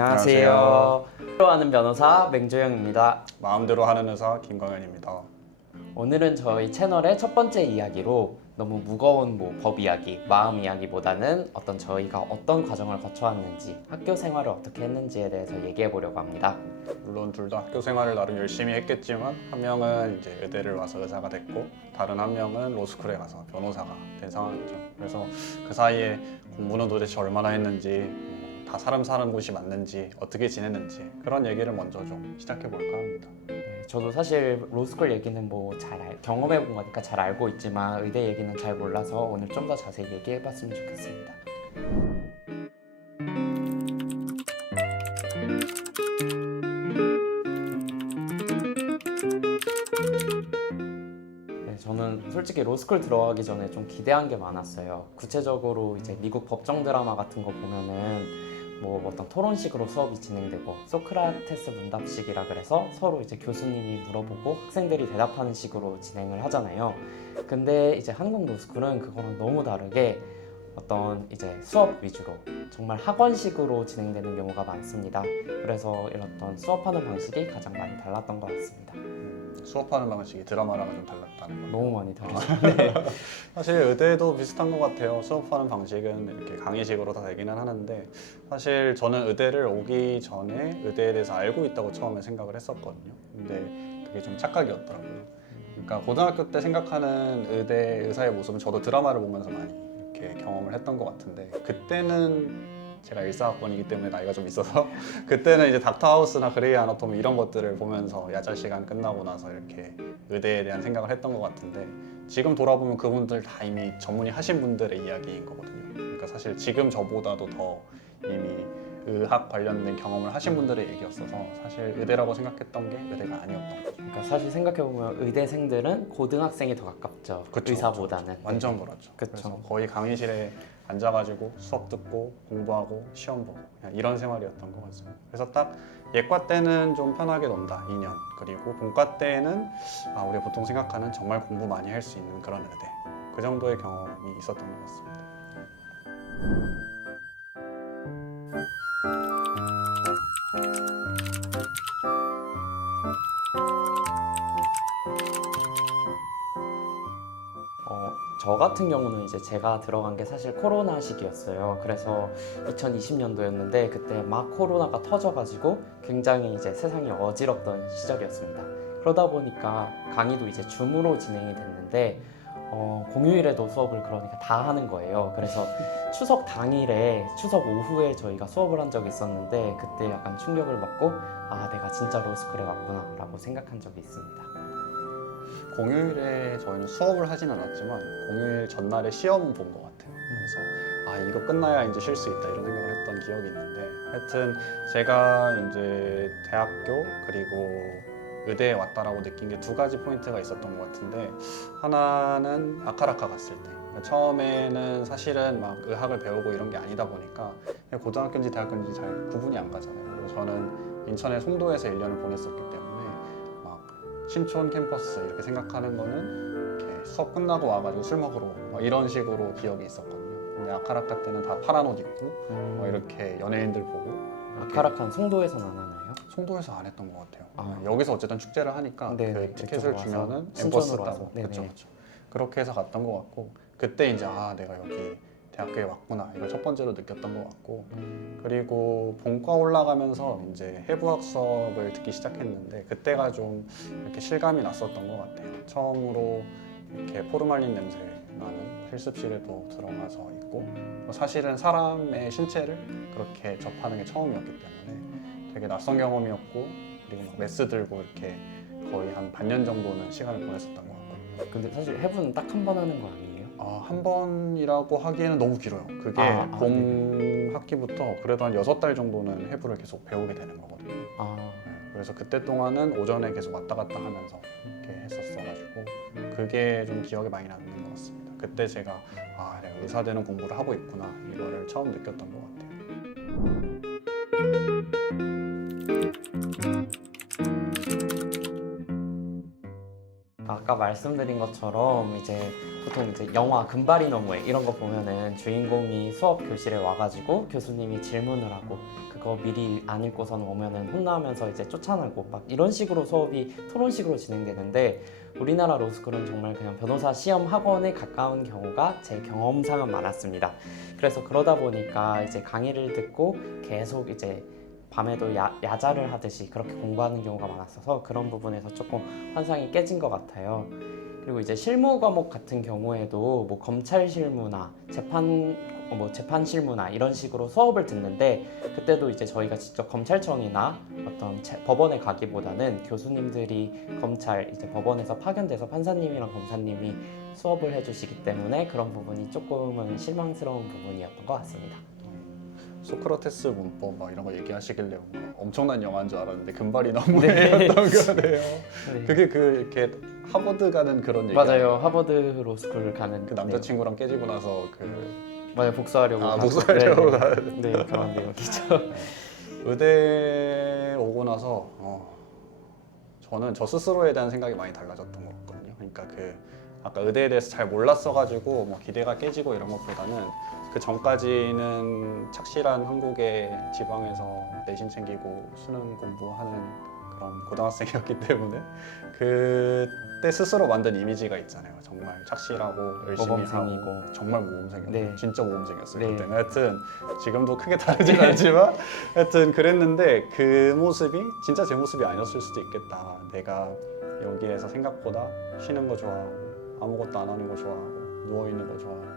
안녕하세요. 하는 변호사 맹조영입니다. 마음대로 하는 의사 김광현입니다. 오늘은 저희 채널의 첫 번째 이야기로 너무 무거운 법 이야기, 마음 이야기보다는 저희가 어떤 과정을 거쳐왔는지, 학교 생활을 어떻게 했는지에 대해서 얘기해 보려고 합니다. 물론 둘 다 학교 생활을 나름 열심히 했겠지만 한 명은 이제 의대를 와서 의사가 됐고 다른 한 명은 로스쿨에 가서 변호사가 된 상황이죠. 그래서 그 사이에 공부는 도대체 얼마나 했는지, 다 사람 사는 곳이 맞는지, 어떻게 지냈는지 그런 얘기를 먼저 좀 시작해 볼까 합니다. 네, 저도 사실 로스쿨 얘기는 경험해 본 거니까 잘 알고 있지만 의대 얘기는 잘 몰라서 오늘 좀 더 자세히 얘기해 봤으면 좋겠습니다. 저는 솔직히 로스쿨 들어가기 전에 좀 기대한 게 많았어요. 구체적으로 이제 미국 법정 드라마 같은 거 보면은 어떤 토론식으로 수업이 진행되고 소크라테스 문답식이라 그래서 서로 이제 교수님이 물어보고 학생들이 대답하는 식으로 진행을 하잖아요. 근데 이제 한국 로스쿨은 그거랑 너무 다르게 이제 수업 위주로 정말 학원식으로 진행되는 경우가 많습니다. 그래서 이런 수업하는 방식이 가장 많이 달랐던 것 같습니다. 수업하는 방식이 드라마랑은 좀 달랐다는 거. 너무 많이 다르죠. 네. 사실 의대도 비슷한 것 같아요. 수업하는 방식은 이렇게 강의식으로 다 되기는 하는데 사실 저는 의대를 오기 전에 의대에 대해서 알고 있다고 처음에 생각을 했었거든요. 근데 그게 좀 착각이었더라고요. 그러니까 고등학교 때 생각하는 의대 의사의 모습은 저도 드라마를 보면서 많이 이렇게 경험을 했던 것 같은데 그때는 제가 일사학번이기 때문에 나이가 좀 있어서 그때는 이제 닥터하우스나 그레이 아나토미 이런 것들을 보면서 야자 시간 끝나고 나서 이렇게 의대에 대한 생각을 했던 것 같은데 지금 돌아보면 그분들 다 이미 전문의 하신 분들의 이야기인 거거든요. 그러니까 사실 지금 저보다도 더 이미 의학 관련된 경험을 하신 분들의 얘기였어서 사실 의대라고 생각했던 게 의대가 아니었던 거죠. 그러니까 사실 생각해보면 의대생들은 고등학생이 더 가깝죠. 그쵸, 의사보다는. 그쵸. 완전 그렇죠. 그쵸. 그래서 거의 강의실에 앉아가지고 수업 듣고 공부하고 시험 보고 그냥 이런 생활이었던 것 같습니다. 그래서 딱 예과 때는 좀 편하게 논다 2년, 그리고 본과 때는 우리가 보통 생각하는 정말 공부 많이 할 수 있는 그런 의대, 그 정도의 경험이 있었던 것 같습니다. 저 같은 경우는 이제 제가 들어간 게 사실 코로나 시기였어요. 그래서 2020년도였는데 그때 막 코로나가 터져가지고 굉장히 이제 세상이 어지럽던 시절이었습니다. 그러다 보니까 강의도 이제 줌으로 진행이 됐는데 공휴일에도 수업을 그러니까 다 하는 거예요. 그래서 추석 당일에 추석 오후에 저희가 수업을 한 적이 있었는데 그때 약간 충격을 받고 내가 진짜 로스쿨에 왔구나 라고 생각한 적이 있습니다. 공휴일에 저희는 수업을 하진 않았지만 공휴일 전날에 시험은 본 것 같아요. 그래서 이거 끝나야 이제 쉴 수 있다 이런 생각을 했던 기억이 있는데 하여튼 제가 이제 대학교 그리고 의대에 왔다라고 느낀 게 두 가지 포인트가 있었던 것 같은데 하나는 아카라카 갔을 때 처음에는 사실은 막 의학을 배우고 이런 게 아니다 보니까 고등학교인지 대학교인지 잘 구분이 안 가잖아요. 그리고 저는 인천의 송도에서 1년을 보냈었기 때문에 신촌 캠퍼스 이렇게 생각하는 거는 이렇게 수업 끝나고 와가지고 술 먹으러 이런 식으로 기억이 있었거든요. 근데 아카라카 때는 다 파란 옷 입고 이렇게 연예인들 보고. 아카라카는 송도에서는 안 하나요? 송도에서 안 했던 것 같아요. 여기서 어쨌든 축제를 하니까 네네, 그 티켓을 주면은 신촌으로 엠버스 따고 그렇죠. 그렇게 해서 갔던 것 같고 그때 이제 내가 여기 대학교에 왔구나 이걸 첫 번째로 느꼈던 것 같고 그리고 본과 올라가면서 이제 해부학 수업을 듣기 시작했는데 그때가 좀 이렇게 실감이 났었던 것 같아요. 처음으로 이렇게 포르말린 냄새 나는 실습실에 또 들어가서 있고 사실은 사람의 신체를 그렇게 접하는 게 처음이었기 때문에 되게 낯선 경험이었고 그리고 막 메스 들고 이렇게 거의 한 반년 정도는 시간을 보냈었던 것 같거든요. 근데 사실 해부는 딱 한 번 하는 거 아니에요? 한 번이라고 하기에는 너무 길어요. 그게 봄 학기부터 그래도 한 6달 정도는 해부를 계속 배우게 되는 거거든요. 그래서 그때 동안은 오전에 계속 왔다 갔다 하면서 이렇게 했었어가지고 그게 좀 기억에 많이 남는 것 같습니다. 그때 제가 내가 의사 되는 공부를 하고 있구나 이거를 처음 느꼈던 것 같아요. 아까 말씀드린 것처럼 이제 보통 이제 영화 금발이 너무해 이런 거 보면은 주인공이 수업 교실에 와가지고 교수님이 질문을 하고 그거 미리 안 읽고서는 오면은 혼나면서 이제 쫓아나고 막 이런 식으로 수업이 토론식으로 진행되는데 우리나라 로스쿨은 정말 그냥 변호사 시험 학원에 가까운 경우가 제 경험상은 많았습니다. 그래서 그러다 보니까 이제 강의를 듣고 계속 이제 밤에도 야자를 하듯이 그렇게 공부하는 경우가 많았어서 그런 부분에서 조금 환상이 깨진 것 같아요. 그리고 이제 실무 과목 같은 경우에도 뭐 검찰 실무나 재판 실무나 이런 식으로 수업을 듣는데 그때도 이제 저희가 직접 검찰청이나 어떤 법원에 가기보다는 교수님들이 검찰 이제 법원에서 파견돼서 판사님이랑 검사님이 수업을 해주시기 때문에 그런 부분이 조금은 실망스러운 부분이었던 것 같습니다. 소크라테스 문법 막 이런 거 얘기하시길래 뭔가 엄청난 영화인 줄 알았는데 금발이 너무 네. 애였던 거네요. 네. 그게 그 이렇게 하버드 가는 그런 얘기 맞아요. 아니에요? 하버드 로스쿨 가는 그 남자친구랑 깨지고 나서 그 맞아요. 복수하려고 복수하려고 네, 가는 네, 그런 내용이죠. 의대 오고 나서 저는 저 스스로에 대한 생각이 많이 달라졌던 것 같거든요. 그러니까 그 아까 의대에 대해서 잘 몰랐어가지고 뭐 기대가 깨지고 이런 것보다는 그 전까지는 착실한 한국의 지방에서 내신 챙기고 수능 공부하는 그런 고등학생이었기 때문에 그때 스스로 만든 이미지가 있잖아요. 정말 착실하고 열심히 모범생이고. 하고 정말 모범생이었어요. 네. 진짜 모범생이었어요. 네. 그때는 하여튼 지금도 크게 다르진 않지만 하여튼 그랬는데 그 모습이 진짜 제 모습이 아니었을 수도 있겠다. 내가 여기에서 생각보다 쉬는 거 좋아하고 아무것도 안 하는 거 좋아하고 누워 있는 거 좋아하고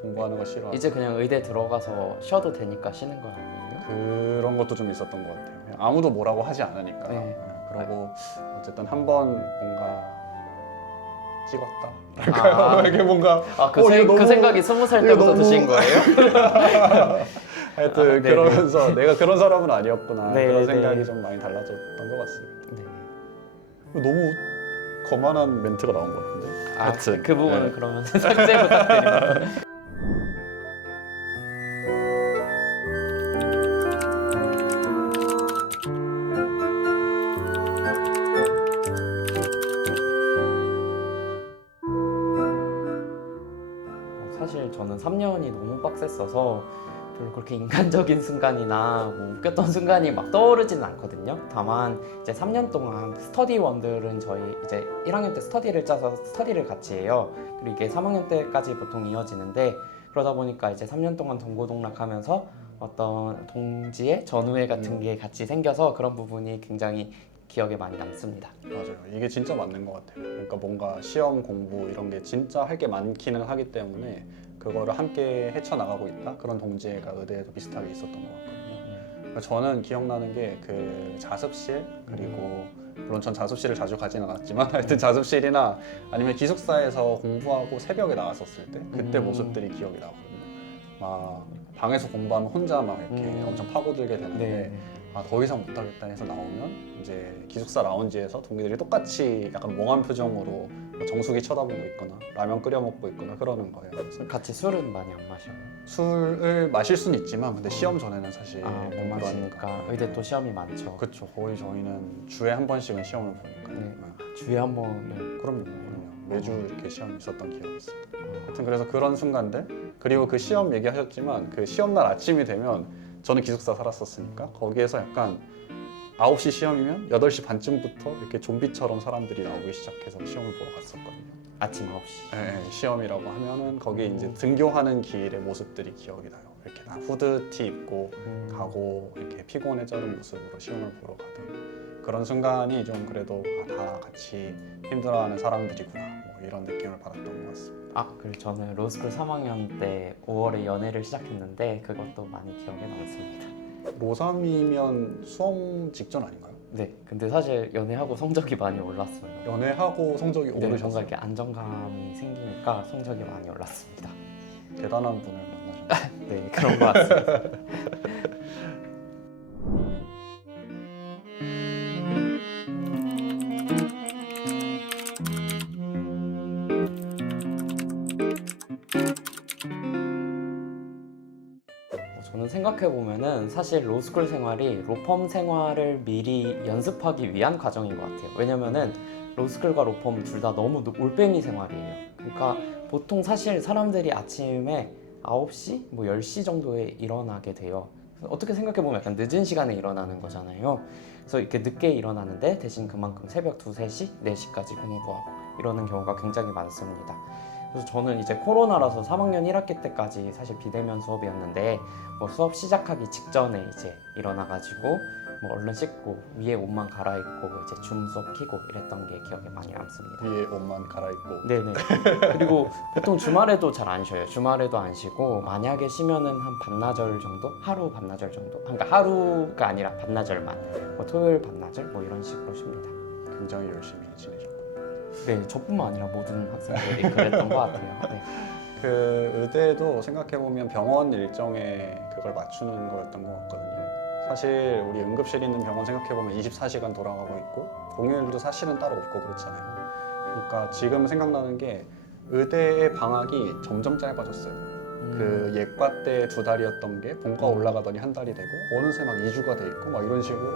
공부하는 거 싫어하고 이제 그냥 의대 들어가서 쉬어도 되니까 쉬는 거 아니에요? 그런 것도 좀 있었던 것 같아요. 그냥 아무도 뭐라고 하지 않으니까. 네. 그리고 어쨌든 한번 뭔가 찍었다. 이게 뭔가 그 너무- 생각이 20살 이거 때부터 너무- 드신 거예요? 하여튼 네, 그러면서 내가 그런 사람은 아니었구나 네, 그런 네. 생각이 좀 많이 달라졌던 것 같습니다. 네. 너무 거만한 멘트가 나온 것 같은데. 하여튼, 그 부분은 네. 그러면 삭제 부탁드립니다. 사실 저는 3년이 너무 빡셌어서 별로 그렇게 인간적인 순간이나 뭐 웃겼던 순간이 막 떠오르지는 않거든요. 다만 이제 3년 동안 스터디원들은 저희 이제 1학년 때 스터디를 짜서 스터디를 같이 해요. 그리고 이게 3학년 때까지 보통 이어지는데 그러다 보니까 이제 3년 동안 동고동락하면서 어떤 동지의 전우회 같은 게 같이 생겨서 그런 부분이 굉장히 기억에 많이 남습니다. 맞아요. 이게 진짜 맞는 것 같아요. 그러니까 뭔가 시험 공부 이런 게 진짜 할 게 많기는 하기 때문에 그거를 함께 헤쳐나가고 있다? 그런 동지애가 의대에도 비슷하게 있었던 것 같거든요. 그러니까 저는 기억나는 게 그 자습실 그리고 물론 전 자습실을 자주 가지는 않았지만 하여튼 자습실이나 아니면 기숙사에서 공부하고 새벽에 나왔었을 때 그때 모습들이 기억이 나거든요. 막 방에서 공부하면 혼자 막 이렇게 엄청 파고들게 되는데 네. 더 이상 못하겠다 해서 나오면 이제 기숙사 라운지에서 동기들이 똑같이 약간 멍한 표정으로 정수기 쳐다보고 있거나 라면 끓여 먹고 있거나 그러는 거예요. 그래서 같이 술은 많이 안 마셔요. 술을 마실 수는 있지만 근데 시험 전에는 사실 못 공부를 마시니까 하니까. 의대 또 시험이 많죠. 그렇죠. 거의 저희는 주에 한 번씩은 시험을 보니까요. 네. 주에 한 번은 그럼요. 매주 이렇게 시험이 있었던 기억이 있어요. 하여튼 그래서 그런 순간들 그리고 그 시험 얘기하셨지만 그 시험날 아침이 되면 저는 기숙사 살았었으니까 거기에서 약간 9시 시험이면 8시 반쯤부터 이렇게 좀비처럼 사람들이 나오기 시작해서 시험을 보러 갔었거든요. 아침 9시. 네, 시험이라고 하면은 거기 이제 등교하는 길의 모습들이 기억이 나요. 이렇게 다 후드티 입고 가고 이렇게 피곤해져는 모습으로 시험을 보러 가던 그런 순간이 좀 그래도 다 같이 힘들어하는 사람들이구나 뭐 이런 느낌을 받았던 것 같습니다. 그리고 저는 로스쿨 3학년 때 5월에 연애를 시작했는데 그것도 많이 기억에 남습니다. 로3이면 수험 직전 아닌가요? 네, 근데 사실 연애하고 성적이 많이 올랐어요. 연애하고 성적이 네, 뭔가 오르셨어요? 이렇게 안정감이 생기니까 성적이 많이 올랐습니다. 대단한 분을 만나셨네요. 네, 그런 것 같습니다. 저는 생각해보면은 사실 로스쿨 생활이 로펌 생활을 미리 연습하기 위한 과정인 것 같아요. 왜냐면은 로스쿨과 로펌 둘 다 너무 올빼미 생활이에요. 그러니까 보통 사실 사람들이 아침에 9시, 뭐 10시 정도에 일어나게 돼요. 어떻게 생각해보면 약간 늦은 시간에 일어나는 거잖아요. 그래서 이렇게 늦게 일어나는데 대신 그만큼 새벽 2, 3시, 4시까지 공부하고 이러는 경우가 굉장히 많습니다. 그래서 저는 이제 코로나라서 3학년 1학기 때까지 사실 비대면 수업이었는데 뭐 수업 시작하기 직전에 이제 일어나가지고 뭐 얼른 씻고 위에 옷만 갈아입고 이제 줌 수업 키고 이랬던 게 기억에 많이 남습니다. 위에 옷만 갈아입고. 네네. 그리고 보통 주말에도 잘 안 쉬어요. 주말에도 안 쉬고 만약에 쉬면은 한 반나절 정도? 하루 반나절 정도? 그러니까 하루가 아니라 반나절만. 뭐 토요일 반나절? 뭐 이런 식으로 쉽니다. 굉장히 열심히 지내셨고. 네, 저뿐만 아니라 모든 학생들이 그랬던 것 같아요. 네. 그 의대도 생각해보면 병원 일정에 그걸 맞추는 거였던 것 같거든요. 사실 우리 응급실 있는 병원 생각해보면 24시간 돌아가고 있고 공휴일도 사실은 따로 없고 그렇잖아요. 그러니까 지금 생각나는 게 의대의 방학이 점점 짧아졌어요. 그 예과 때 2달이었던 게 본과 올라가더니 1달이 되고 어느새 막 2주가 돼 있고 막 이런 식으로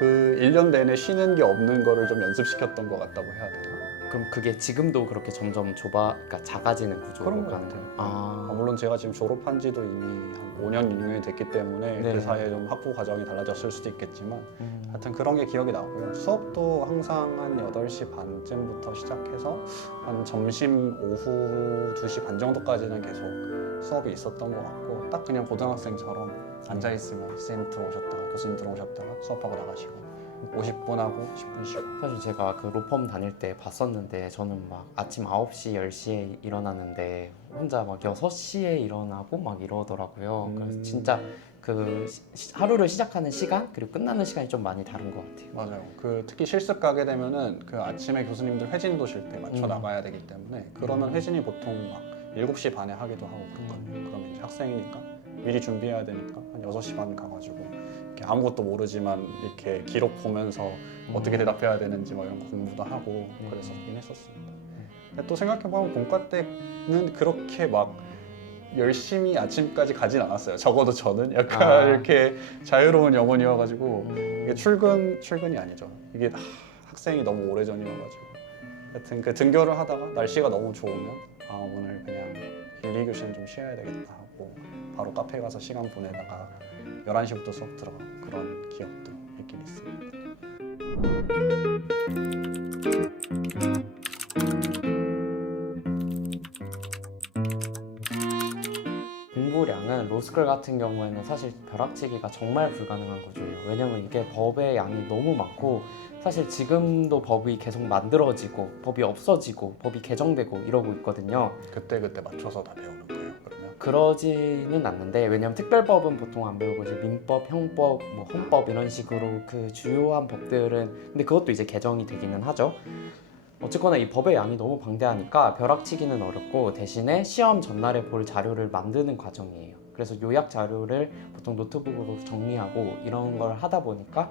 그 1년 내내 쉬는 게 없는 거를 좀 연습시켰던 것 같다고 해야 되나? 그럼 그게 지금도 그렇게 점점 그러니까 작아지는 구조로 그런 것 가는 같아요. 아, 물론 제가 지금 졸업한 지도 이미 한 5년, 6년이 됐기 때문에 네. 그 사이에 좀 학부 과정이 달라졌을 수도 있겠지만 하여튼 그런 게 기억이 나고요. 수업도 항상 한 8시 반쯤부터 시작해서 한 점심 오후 2시 반 정도까지는 계속 수업이 있었던 것 같고 딱 그냥 고등학생처럼 앉아있으면 선생님 들어오셨다가 교수님 들어오셨다가 수업하고 나가시고 50분 하고 10분 쉬고. 사실 제가 그 로펌 다닐 때 봤었는데 저는 막 아침 9시, 10시에 일어나는데 혼자 막 6시에 일어나고 막 이러더라고요. 그래서 진짜 그 하루를 시작하는 시간 그리고 끝나는 시간이 좀 많이 다른 것 같아요. 맞아요. 그 특히 실습 가게 되면은 그 아침에 교수님들 회진도 쉴 때 맞춰 나가야 되기 때문에 그러면 회진이 보통 막 7시 반에 하기도 하고 그렇거든요. 그러면 이제 학생이니까 미리 준비해야 되니까 한 6시 반 가가지고 이렇게 아무것도 모르지만 이렇게 기록 보면서 어떻게 대답해야 되는지 막 이런 거 공부도 하고 그랬었긴 했었습니다. 근데 또 생각해보면 본과 때는 그렇게 막 열심히 아침까지 가진 않았어요. 적어도 저는 약간 이렇게 자유로운 영혼이어가지고 이게 출근이 아니죠. 이게 학생이 너무 오래전이어가지고 하여튼 그 등교를 하다가 날씨가 너무 좋으면 오늘 그냥 1, 2교시는 좀 쉬어야 되겠다 하고 바로 카페 가서 시간 보내다가 11시부터 수업 들어가고 그런 기억도 있긴 있습니다. 공부량은 로스쿨 같은 경우에는 사실 벼락치기가 정말 불가능한 구조예요. 왜냐면 이게 법의 양이 너무 많고 사실 지금도 법이 계속 만들어지고 법이 없어지고 법이 개정되고 이러고 있거든요. 그때 맞춰서 다 배우는 거예요. 그러면 그러지는 않는데 왜냐면 특별법은 보통 안 배우고 이제 민법, 형법, 뭐 헌법 이런 식으로 그 주요한 법들은 근데 그것도 이제 개정이 되기는 하죠. 어쨌거나 이 법의 양이 너무 방대하니까 벼락치기는 어렵고 대신에 시험 전날에 볼 자료를 만드는 과정이에요. 그래서 요약 자료를 보통 노트북으로 정리하고 이런 걸 하다 보니까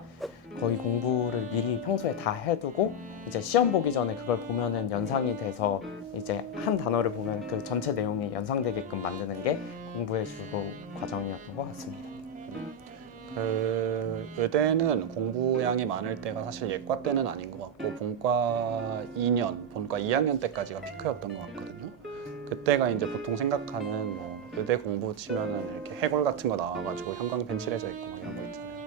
거의 공부를 미리 평소에 다 해두고 이제 시험 보기 전에 그걸 보면은 연상이 돼서 이제 한 단어를 보면 그 전체 내용이 연상되게끔 만드는 게 공부의 주로 과정이었던 것 같습니다. 그 의대는 공부량이 많을 때가 사실 예과 때는 아닌 것 같고 본과 2학년 때까지가 피크였던 것 같거든요. 그때가 이제 보통 생각하는 뭐 의대 공부 치면은 이렇게 해골 같은 거 나와가지고 형광펜 칠해져 있고 막 이런 거 있잖아요.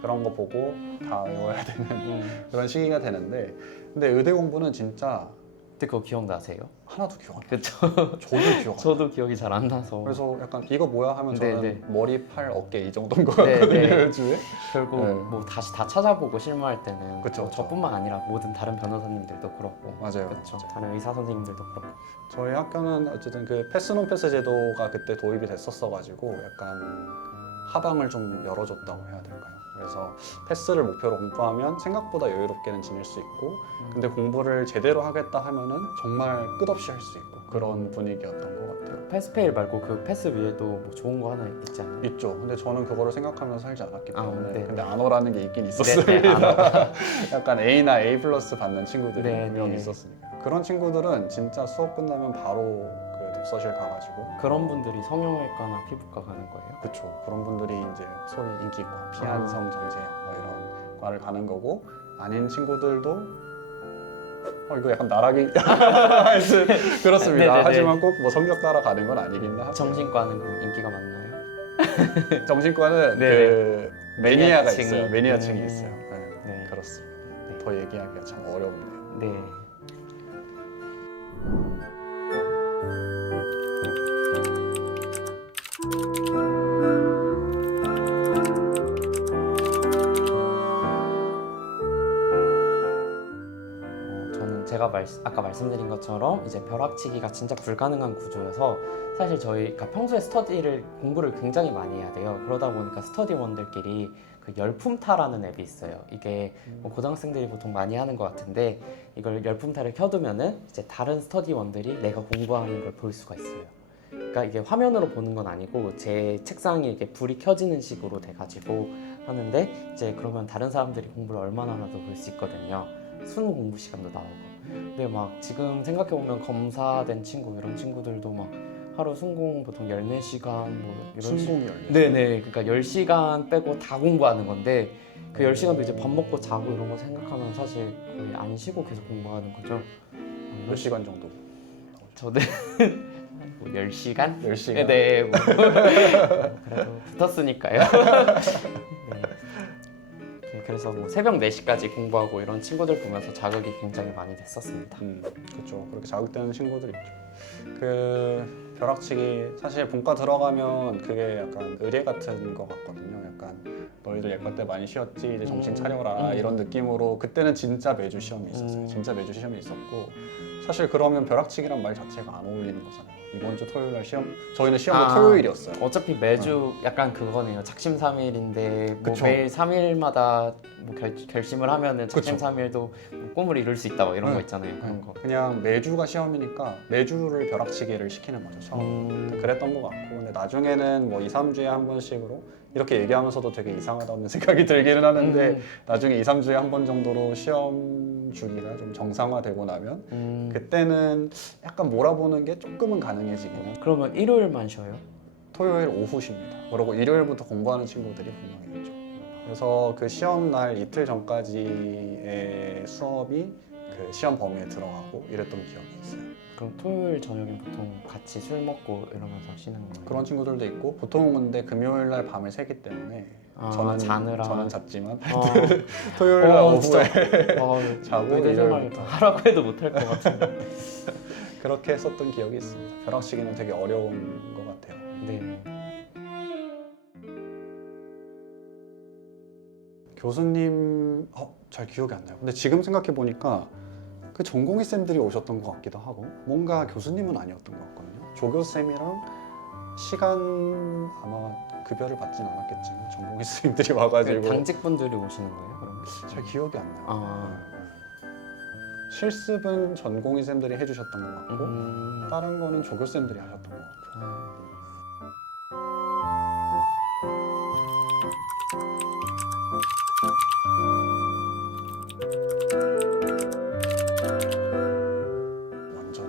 그런 거 보고 다 외워야 되는 그런 시기가 되는데 근데 의대 공부는 진짜 그때 그거 기억나세요? 하나도 기억 안 나요. 그쵸? 저도 기억 안 나요. 저도 기억이 잘 안 나서 그래서 약간 이거 뭐야 하면 저는 네. 머리, 팔, 어깨 이 정도인 것 네, 같거든요. 네. 요즘에. 결국 네. 뭐 다시 다 찾아보고 실무할 때는 그쵸, 뭐 그쵸. 저뿐만 아니라 모든 다른 변호사님들도 그렇고 맞아요. 그렇죠. 맞아요. 다른 의사 선생님들도 그렇고 저희 학교는 어쨌든 그 패스논패스 제도가 그때 도입이 됐었어가지고 약간 하방을 좀 열어줬다고 해야 될까요? 그래서 패스를 목표로 공부하면 생각보다 여유롭게는 지낼 수 있고 근데 공부를 제대로 하겠다 하면은 정말 끝없이 할 수 있고 그런 분위기였던 것 같아요. 패스페일 말고 그 패스 위에도 뭐 좋은 거 하나 있지 않나요? 있죠. 근데 저는 그거를 생각하면서 살지 않았기 때문에 네. 근데 안어라는 게 있긴 있었어요. 네, 약간 A나 A 플러스 받는 친구들이 네, 분명히 네. 있었으니까 그런 친구들은 진짜 수업 끝나면 바로 그 독서실 가가지고 그런 분들이 성형외과나 피부과 가는 거예요? 그쵸. 그런 분들이 이제 소위 인기과, 피한성 정제형 뭐 이런 과를 가는 거고 아닌 친구들도 이거 약간 나락이 하여튼 그렇습니다. 네네네. 하지만 꼭 뭐 성적 따라가는 건 아니긴 하죠. 정신과는 그럼 인기가 많나요? 정신과는 네네. 그 매니아가 매니아층이. 있어요. 매니아층이 있어요. 네, 네. 그렇습니다. 네. 더 얘기하기가 참 어려운데요. 네. 저는 제가 아까 말씀드린 것처럼 이제 벼락치기가 진짜 불가능한 구조여서 사실 저희가 평소에 공부를 굉장히 많이 해야 돼요. 그러다 보니까 스터디원들끼리 그 열품타라는 앱이 있어요. 이게 뭐 고등학생들이 보통 많이 하는 것 같은데 이걸 열품타를 켜두면은 이제 다른 스터디원들이 내가 공부하는 걸 볼 수가 있어요. 그러니까 이게 화면으로 보는 건 아니고 제 책상에 이게 불이 켜지는 식으로 돼가지고 하는데 이제 그러면 다른 사람들이 공부를 얼마나 하나도 볼 수 있거든요. 수능 공부 시간도 나오고. 근데 막 지금 생각해보면 검사된 친구 이런 친구들도 막 하루 순공 보통 14시간 뭐 이런 순공이 열려. 네네. 그러니까 10시간 빼고 다 공부하는 건데 그 10시간도 이제 밥 먹고 자고 이런 거 생각하면 사실 거의 안 쉬고 계속 공부하는 거죠. 몇 시간 정도? 저는 뭐 10시간? 10시간? 네, 뭐. 그래도 붙었으니까요. 네. 네, 그래서 뭐 새벽 4시까지 공부하고 이런 친구들 보면서 자극이 굉장히 많이 됐었습니다. 그렇죠. 그렇게 자극되는 친구들 있죠. 그 벼락치기 사실 본과 들어가면 그게 약간 의례 같은 거 같거든요. 약간 너희들 예과 때 많이 쉬었지 이제 정신 차려라 이런 느낌으로 그때는 진짜 매주 시험이 있었어요. 진짜 매주 시험이 있었고 사실 그러면 벼락치기란 말 자체가 안 어울리는 거잖아요. 이번 주 토요일 날 시험 저희는 시험도 토요일이었어요. 어차피 매주 약간 그거네요. 작심삼일인데 뭐 그쵸. 매일 3일마다 뭐 결심을 하면은 그쵸. 작심삼일도 뭐 꿈을 이룰 수 있다 뭐 이런 거 있잖아요. 그런 거. 그냥 매주가 시험이니까 매주를 벼락치기를 시키는 거죠. 처음. 그랬던 것 같고 근데 나중에는 뭐 2, 3주에 한 번씩으로 이렇게 얘기하면서도 되게 이상하다는 생각이 들기는 하는데 나중에 2, 3주에 한 번 정도로 시험 주기가 좀 정상화되고 나면 그때는 약간 몰아보는 게 조금은 가능해지긴 해요. 그러면 일요일만 쉬어요? 토요일 오후 쉽니다. 그리고 일요일부터 공부하는 친구들이 분명히 있죠. 그래서 그 시험 날 이틀 전까지의 수업이 그 시험 범위에 들어가고 이랬던 기억이 있어요. 그럼 토요일 저녁에 보통 같이 술 먹고 이러면서 쉬는 거예요? 그런 친구들도 있고 보통은 근데 금요일 날 밤을 새기 때문에 자느라. 저는 잤지만 어, 토요일 날 오후에 진짜. 자고 의대 생활 일요일부터. 하라고 해도 못할 것 같은데. 그렇게 했었던 기억이 있습니다. 벼락치기는 되게 어려운 것 같아요. 네. 교수님 잘 기억이 안 나요. 근데 지금 생각해 보니까 그 전공의 쌤들이 오셨던 것 같기도 하고 뭔가 교수님은 아니었던 것 같거든요. 조교 쌤이랑 시간 아마 급여를 받진 않았겠지만 전공의 쌤들이 와가지고 당직분들이 오시는 거예요? 그럼? 잘 기억이 안 나요. 아, 실습은 전공의 쌤들이 해주셨던 것 같고 다른 거는 조교 쌤들이 하셨던 것 같고.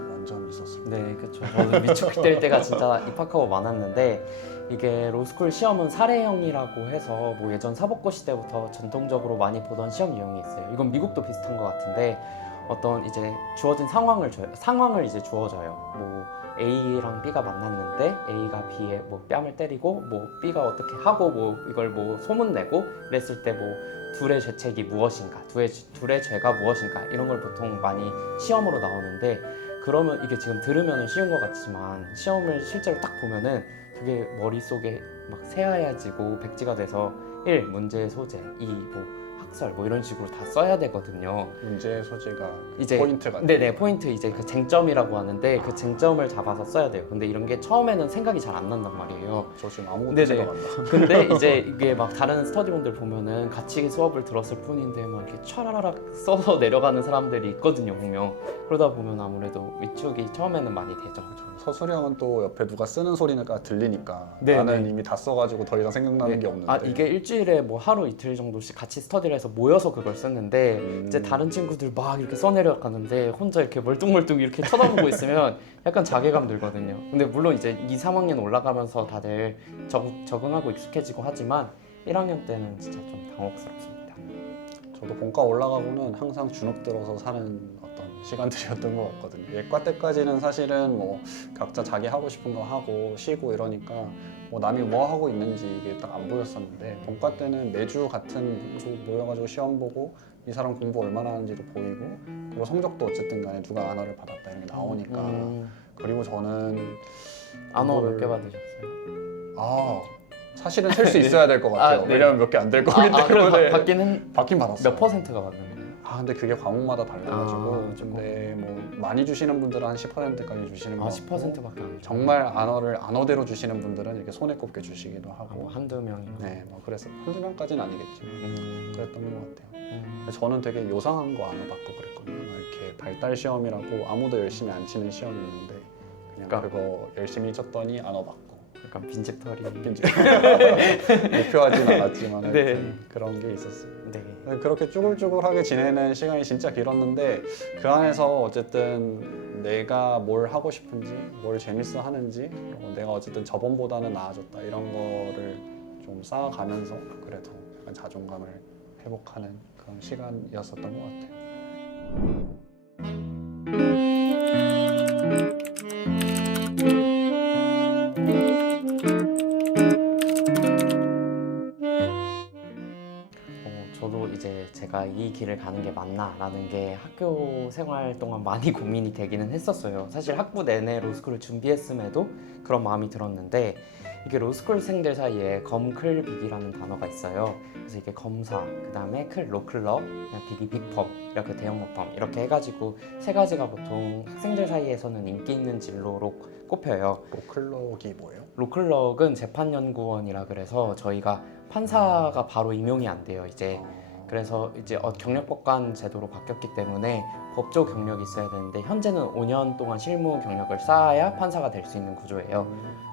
완전 있었습니다. 네, 그렇죠. 저도 미축될 때가 진짜 입학하고 많았는데 이게 로스쿨 시험은 사례형이라고 해서 뭐 예전 사법고 시대부터 전통적으로 많이 보던 시험 유형이 있어요. 이건 미국도 비슷한 것 같은데 어떤 이제 주어진 상황을 이제 주어져요. 뭐 A랑 B가 만났는데 A가 B의 뭐 뺨을 때리고 뭐 B가 어떻게 하고 뭐 이걸 뭐 소문내고 그랬을 때 뭐 둘의 죄책이 무엇인가, 둘의 죄가 무엇인가 이런 걸 보통 많이 시험으로 나오는데 그러면 이게 지금 들으면 쉬운 것 같지만 시험을 실제로 딱 보면은 그게 머릿속에 막 새하얘지고 백지가 돼서 1. 문제의 소재 2. 뭐 학설 뭐 이런 식으로 다 써야 되거든요. 문제 소지가 그 이제 포인트가 네네 포인트 이제 그 쟁점이라고 하는데 그 쟁점을 잡아서 써야 돼요. 근데 이런 게 처음에는 생각이 잘 안 난단 말이에요. 저 지금 아무것도 네네. 생각 안 나. 근데 이제 이게 막 다른 스터디분들 보면은 같이 수업을 들었을 뿐인데 막 이렇게 촤라라락 써서 내려가는 사람들이 있거든요, 분명. 그러다 보면 아무래도 위축이 처음에는 많이 되죠. 서술형은 또 옆에 누가 쓰는 소리가 들리니까 네, 나는 네. 이미 다 써가지고 더 이상 생각나는 네. 게 없는데. 아 이게 일주일에 뭐 하루 이틀 정도씩 같이 스터디를 해서 모여서 그걸 썼는데 이제 다른 친구들 막 이렇게 써내려가는데 혼자 이렇게 멀뚱멀뚱 이렇게 쳐다보고 있으면 약간 자괴감 들거든요. 근데 물론 이제 2, 3학년 올라가면서 다들 적응하고 익숙해지고 하지만 1학년 때는 진짜 좀 당혹스럽습니다. 저도 본과 올라가고는 항상 주눅 들어서 사는 어떤 시간들이었던 것 같거든요. 예과 때까지는 사실은 뭐 각자 자기 하고 싶은 거 하고 쉬고 이러니까 뭐 남이 뭐 하고 있는지 이게 딱 안 보였었는데 본과 때는 매주 같은 부로 모여가지고 시험 보고 이 사람 공부 얼마나 하는지도 보이고 그리고 성적도 어쨌든 간에 누가 안어를 받았다 이런 게 나오니까 그리고 저는 안어 몇 이거를- 개 받으셨어요? 아 사실은 셀 수 있어야 될 것 같아요. 네. 왜냐면 몇 개 안 될 거기 그럼 때문에 받긴 받았어요. 몇 퍼센트가 받는 거예요? 근데 그게 과목마다 달라가지고 조금. 근데 뭐 많이 주시는 분들은 한 10%까지 주시는 거 10%밖에 안 줘. 정말 안어를 안어대로 주시는 분들은 이렇게 손에 꼽게 주시기도 하고 한두 명이나. 네, 뭐 그래서 한두 명까지는 아니겠지 그랬던 것 같아요. 음. 저는 되게 요상한 거 안어 받고 그랬거든요. 이렇게 발달 시험이라고 아무도 열심히 안 치는 시험이 있는데 그냥 그러니까. 그거 열심히 쳤더니 안어 받고 약간 빈집털이. 목표하진 않았지만 하여튼 네. 그런 게 있었어요. 네. 그렇게 쭈글쭈글하게 지내는 시간이 진짜 길었는데 그 안에서 어쨌든 내가 뭘 하고 싶은지 뭘 재밌어 하는지 그리고 내가 어쨌든 저번보다는 나아졌다 이런 거를 좀 쌓아가면서 그래도 약간 자존감을 회복하는 그런 시간이었었던 것 같아요. 저도 이제 제가 이 길을 가는 게 맞나라는 게 학교 생활 동안 많이 고민이 되기는 했었어요. 사실 학부 내내 로스쿨을 준비했음에도 그런 마음이 들었는데 이게 로스쿨생들 사이에 검클빅이라는 단어가 있어요. 그래서 이게 검사, 그 다음에 로클럽, 그냥 빅이 빅펌, 이렇게 대형 모펌 이렇게 해가지고 세 가지가 보통 학생들 사이에서는 인기 있는 진로로 꼽혀요. 로클럭이 뭐예요? 로클럭은 재판연구원이라 그래서 저희가 판사가 바로 임용이 안 돼요 이제. 그래서 이제 경력법관 제도로 바뀌었기 때문에 법조 경력이 있어야 되는데 현재는 5년 동안 실무 경력을 쌓아야 판사가 될 수 있는 구조예요.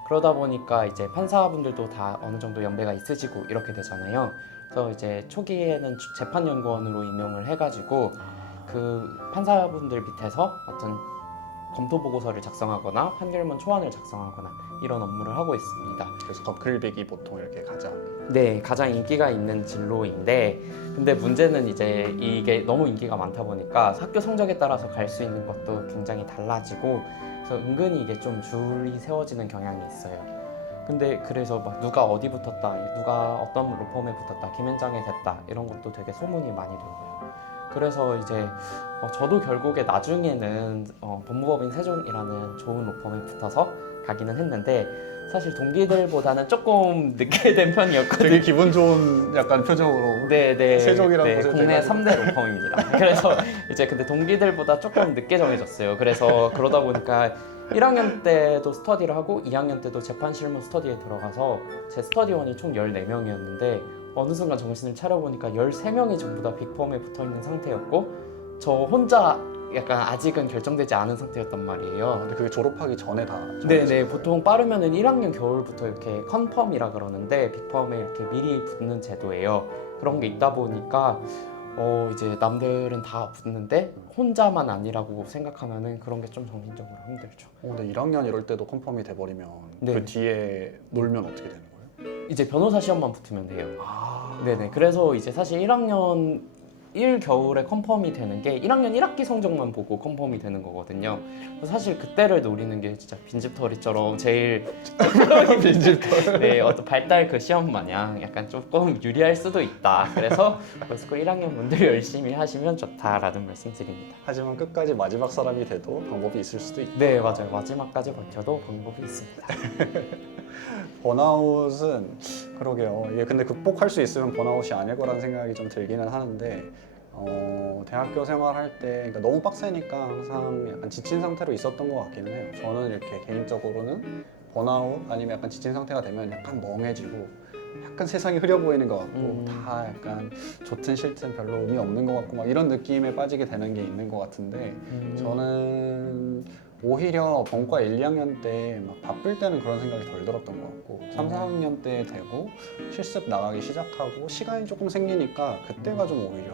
그러다 보니까 이제 판사분들도 다 어느 정도 연배가 있으시고 이렇게 되잖아요. 그래서 이제 초기에는 재판연구원으로 임용을 해가지고 그 판사분들 밑에서 어떤 검토 보고서를 작성하거나 판결문 초안을 작성하거나 이런 업무를 하고 있습니다. 그래서 검클빅이 보통 이렇게 가장 인기가 있는 진로인데 근데 문제는 이제 이게 너무 인기가 많다 보니까 학교 성적에 따라서 갈 수 있는 것도 굉장히 달라지고 그래서 은근히 이게 좀 줄이 세워지는 경향이 있어요. 근데 그래서 막 누가 어디 붙었다, 누가 어떤 로펌에 붙었다, 김현장에 됐다 이런 것도 되게 소문이 많이 돌고요. 그래서 이제 저도 결국에 나중에는 법무법인 세종이라는 좋은 로펌에 붙어서 가기는 했는데 사실 동기들보다는 조금 늦게 된 편이었거든요. 되게 기분 좋은 약간 표정으로 네, 세종이라는 곳에 국내 돼가지고. 3대 로펌입니다. 그래서 이제 근데 동기들보다 조금 늦게 정해졌어요. 그래서 그러다 보니까 1학년 때도 스터디를 하고 2학년 때도 재판 실무 스터디에 들어가서 제 스터디원이 총 14명이었는데 어느 순간 정신을 차려보니까 13명이 전부 다 빅펌에 붙어있는 상태였고 저 혼자 약간 아직은 결정되지 않은 상태였단 말이에요. 근데 그게 졸업하기 전에 다 네네, 보통 빠르면은 1학년 겨울부터 이렇게 컨펌이라 그러는데 빅펌에 이렇게 미리 붙는 제도예요. 그런 게 있다 보니까 이제 남들은 다 붙는데 혼자만 아니라고 생각하면은 그런 게 좀 정신적으로 힘들죠. 근데 1학년 이럴 때도 컨펌이 돼버리면 네. 그 뒤에 놀면 어떻게 되는 거예요? 이제 변호사 시험만 붙으면 돼요. 아, 네네, 그래서 이제 사실 1학년 1겨울에 컨펌이 되는 게 1학년 1학기 성적만 보고 컨펌이 되는 거거든요. 그래서 사실 그때를 노리는 게 진짜 빈집털이처럼 제일 빈집털. 네, 어떤 발달 그 시험 마냥 약간 조금 유리할 수도 있다. 그래서 로스쿨 1학년 분들 열심히 하시면 좋다라는 말씀드립니다. 하지만 끝까지 마지막 사람이 돼도 방법이 있을 수도 있다. 네, 맞아요. 마지막까지 버텨도 방법이 있습니다. 번아웃은 그러게요. 이게 근데 극복할 수 있으면 번아웃이 아닐 거라는 생각이 좀 들기는 하는데 대학교 생활할 때 그러니까 너무 빡세니까 항상 약간 지친 상태로 있었던 것 같기는 해요. 저는 이렇게 개인적으로는 번아웃 아니면 약간 지친 상태가 되면 약간 멍해지고 약간 세상이 흐려 보이는 것 같고 다 약간 좋든 싫든 별로 의미 없는 것 같고 막 이런 느낌에 빠지게 되는 게 있는 것 같은데 저는 오히려 본과 1, 2학년 때 막 바쁠 때는 그런 생각이 덜 들었던 것 같고 3, 4학년 때 되고 실습 나가기 시작하고 시간이 조금 생기니까 그때가 좀 오히려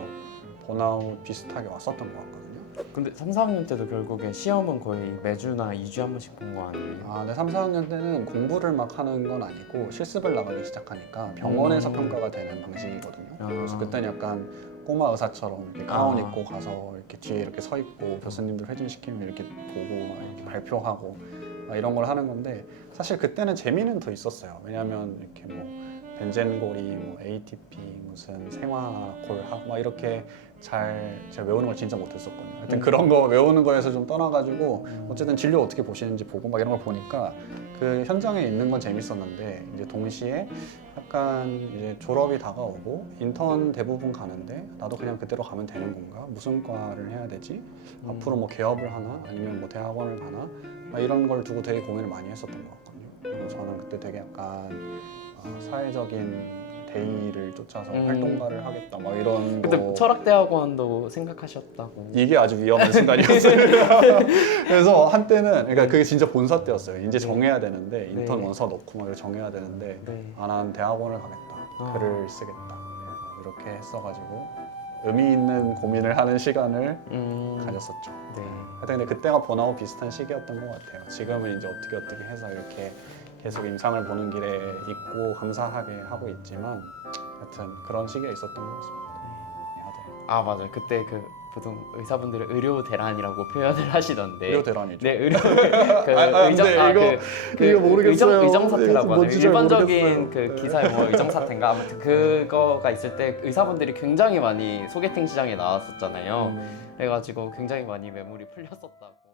번아웃 비슷하게 왔었던 것 같거든요. 근데 3, 4학년 때도 결국에 시험은 거의 매주나 2주에 한 번씩 본 거 아니에요? 근데 3, 4학년 때는 공부를 막 하는 건 아니고 실습을 나가기 시작하니까 병원에서 평가가 되는 방식이거든요. 그래서 그때는 약간 꼬마 의사처럼 이렇게 가운 아. 입고 가서 이렇게 뒤에 이렇게 서 있고 교수님들 회진 시키면 이렇게 보고 막 이렇게 발표하고 막 이런 걸 하는 건데 사실 그때는 재미는 더 있었어요. 왜냐하면 이렇게 뭐 벤젠고리, 뭐 ATP, 무슨 생화골학 막 이렇게 잘 제가 외우는 걸 진짜 못했었거든요. 하여튼 그런 거 외우는 거에서 좀 떠나가지고 어쨌든 진료 어떻게 보시는지 보고 막 이런 걸 보니까 그 현장에 있는 건 재밌었는데 이제 동시에 약간 이제 졸업이 다가오고 인턴 대부분 가는데 나도 그냥 그대로 가면 되는 건가? 무슨 과를 해야 되지? 앞으로 뭐 개업을 하나? 아니면 뭐 대학원을 가나? 막 이런 걸 두고 되게 고민을 많이 했었던 것 같거든요. 그리고 저는 그때 되게 약간 사회적인 대의를 쫓아서 활동가를 하겠다 막 이런 그때 거 철학대학원도 생각하셨다고. 이게 아주 위험한 순간이었어요. 그래서 한때는 그러니까 그게 진짜 본사 때였어요. 이제 정해야 되는데 인턴 네. 원서 넣고 막 이렇게 정해야 되는데 네. 난 대학원을 가겠다. 아. 글을 쓰겠다. 이렇게 했어가지고 의미 있는 고민을 하는 시간을 가졌었죠. 네. 하여튼 근데 그때가 번아웃 비슷한 시기였던 것 같아요. 지금은 이제 어떻게 해서 이렇게 계속 임상을 보는 길에 있고 감사하게 하고 있지만 하여튼 그런 시기가 있었던 것 같습니다. 미안하네요. 아 맞아요. 그때 그 보통 의사분들이 의료 대란이라고 표현을 하시던데. 의료 대란이죠. 네, 의료 그 근데 이거 모르겠어요. 의정 사태라고 이거 하는 뭔지 잘 일반적인 모르겠어요. 그 네. 기사에 뭐 의정 사태인가 아무튼 그거가 있을 때 의사분들이 굉장히 많이 소개팅 시장에 나왔었잖아요. 그래가지고 굉장히 많이 매물이 풀렸었다고.